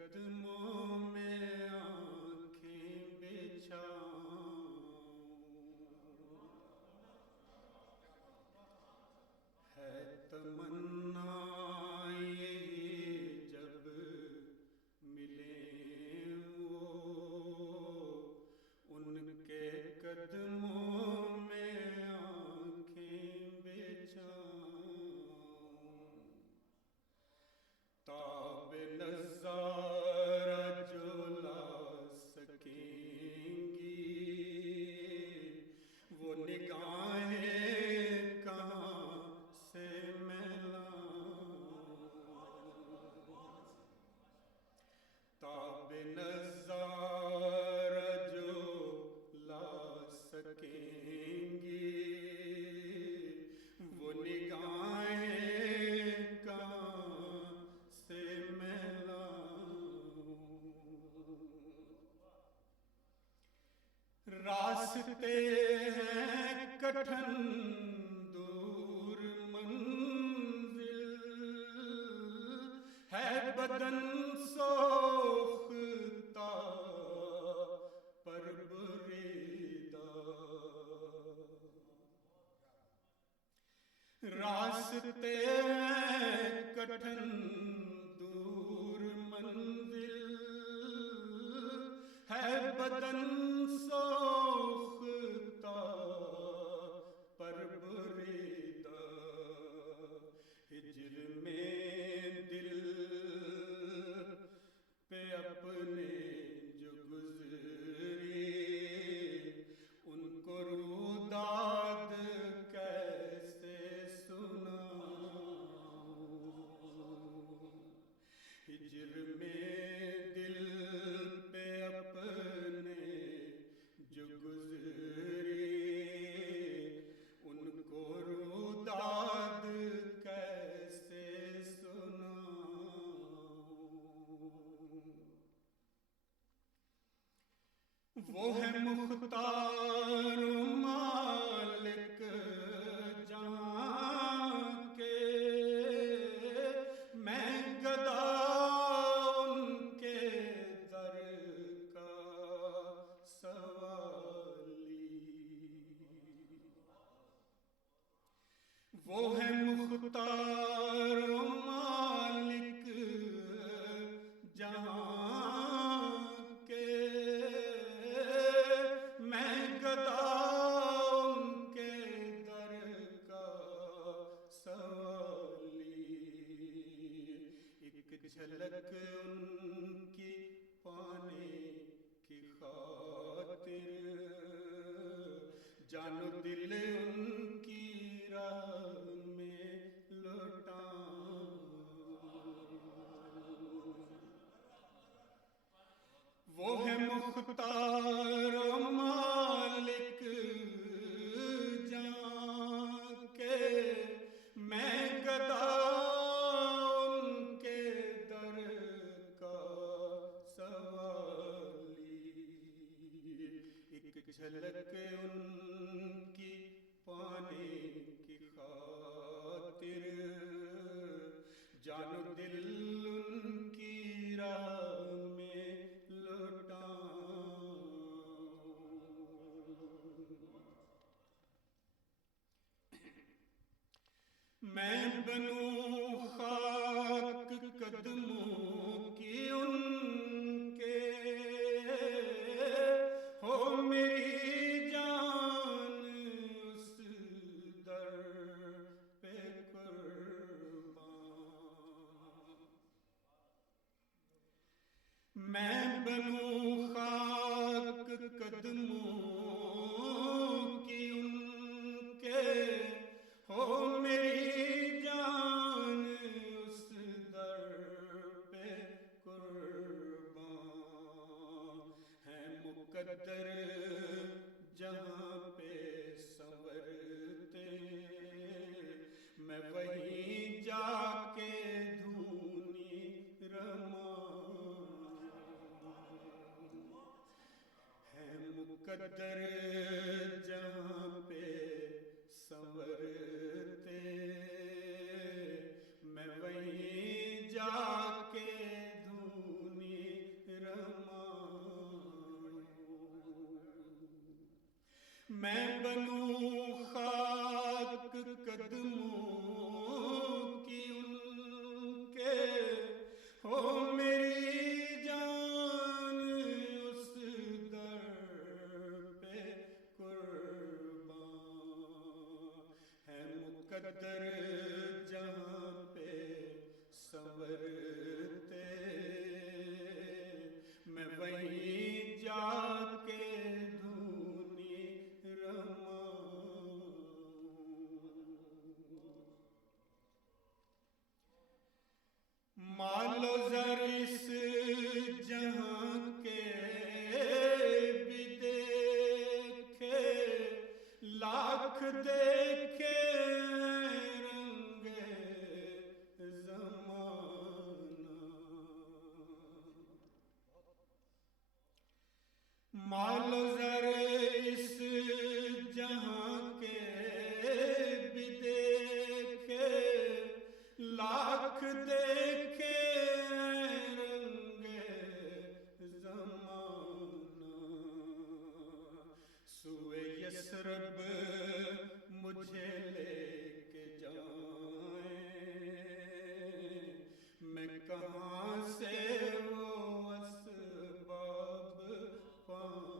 قدموں میں آنکھیں بچھاؤں، ہے تمنا یہ جب ملیں وہ ان کے قدموں میں آنکھیں بچھاؤں، تاب نظارہ جو لا سکیں گی وہ نگاہیں کہاں سے میں لاؤں، تاب نظارہ جو لا سکیں گی وہ نگاہیں کہاں سے میں لاؤں، راستے ہیں کٹھن دور منزل ہے بدن سوختہ پر بریدہ، راستے ہیں کٹھن دور منزل ہے بدن سوختہ پر بریدہ، ہجر میں دل پہ اپنے جو گزری ان کو روداد کیسے سناؤں، ہجر میں دل پہ اپنے جو گزری ان کو روداد کیسے سناؤں، وہ ہے مختار و مالک جہاں کے میں گدا ان کے در کا سوالی، وہ ہے مختار و مالک جہاں کے میں گدا ان کے در کا سوالی، ایک جھلک ان کی پانے کی خاطر جان و دل ان کی راہ میں لوٹاؤں، وہ ہے مختار و مالک جہاں کے میں گدا ان کے در کا سوالی، ایک جھلک ان کی پانے کی خاطر جان و دل ان کی راہ میں لوٹاؤں، میں بنوں خاک قدموں کی ان کے ہو میری جان اس در پہ قربان، میں بنوں خاک قدموں کی ان کے ہو میری جان اس در پہ قربان، ہے مقدر جہاں پہ سنورتے میں وہیں جا کے دھونی رماؤں، ہے مقدر جہاں پہ سنورتے میں وہیں جا کے دھونی میں بنوں خاک قدموں کی ان کے، ہو میری جان اس در پہ قربان، ہے مقدر جہاں پہ سنورتے، میں وہیں جا کے دھونی رماؤں۔ مال و زر اس جہاں کے بھی دیکھے، لاکھ دیکھے رنگ زمانہ، مال و زر اس جہاں کے بھی دیکھے، لاکھ دیکھے رنگ زمانہ، سوئے یثرب مجھے لے کے جائیں، میں کہاں سے وہ اسباب پاؤں۔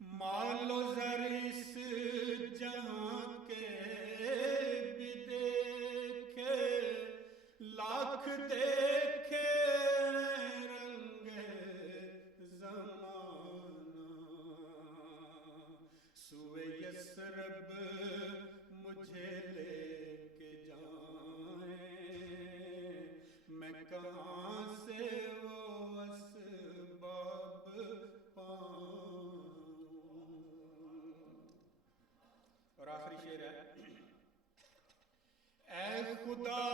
مال و زر اس جہاں کے بھی دیکھے، لاکھ دیکھے رنگ زمانہ، سوئے یثرب مجھے لے کے جائیں، میں کہاں سے وہ اسباب پاؤں۔ اور آخری شعر ہے، اے خدا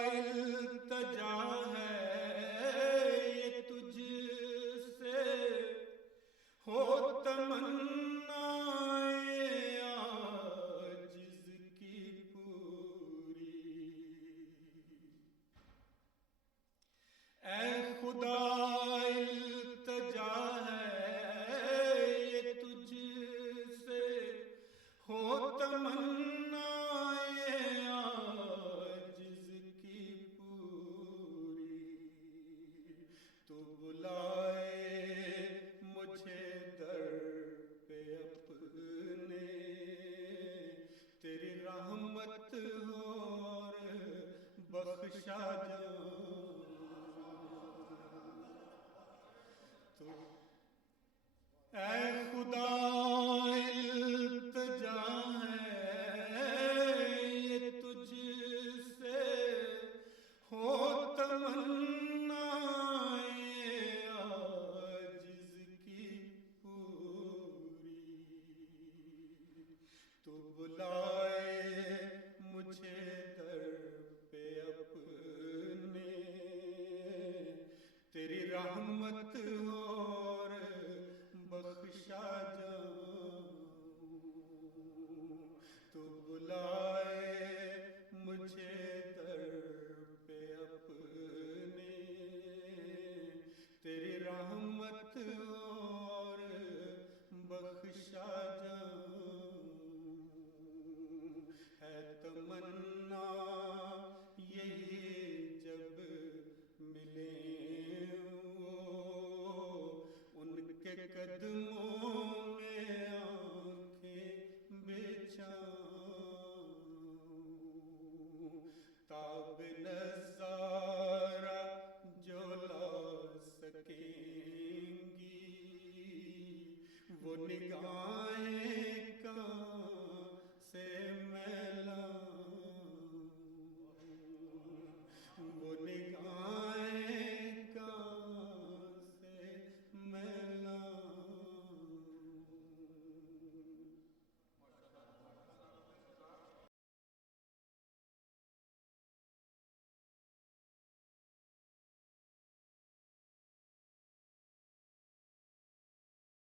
التجا ہے یہ تجھ سے، ہو تمنا عاجز کی پوری، اے خدا التجا ہے یہ تجھ سے، ہو تمنا عاجز کی پوری، تو بلائے مجھے در پہ اپنے، تیری رحمت اور بخشا جاؤں۔ تو اے خدا التجا ہے یہ تجھ سے، ہو تمنا عاجز کی پوری، تو بلائے مجھے در پہ اپنے، تیری رحمت اور بخشا جاؤں، تو بلائے مجھے در پہ اپنے، تیری رحمت اور بخشا جاؤں۔ ہے تمنا یہی جب ملیں وہ ان کے قدموں میں آنکھیں بچھاؤں، تاب نظارہ جو لا سکیں گی وہ نگاہ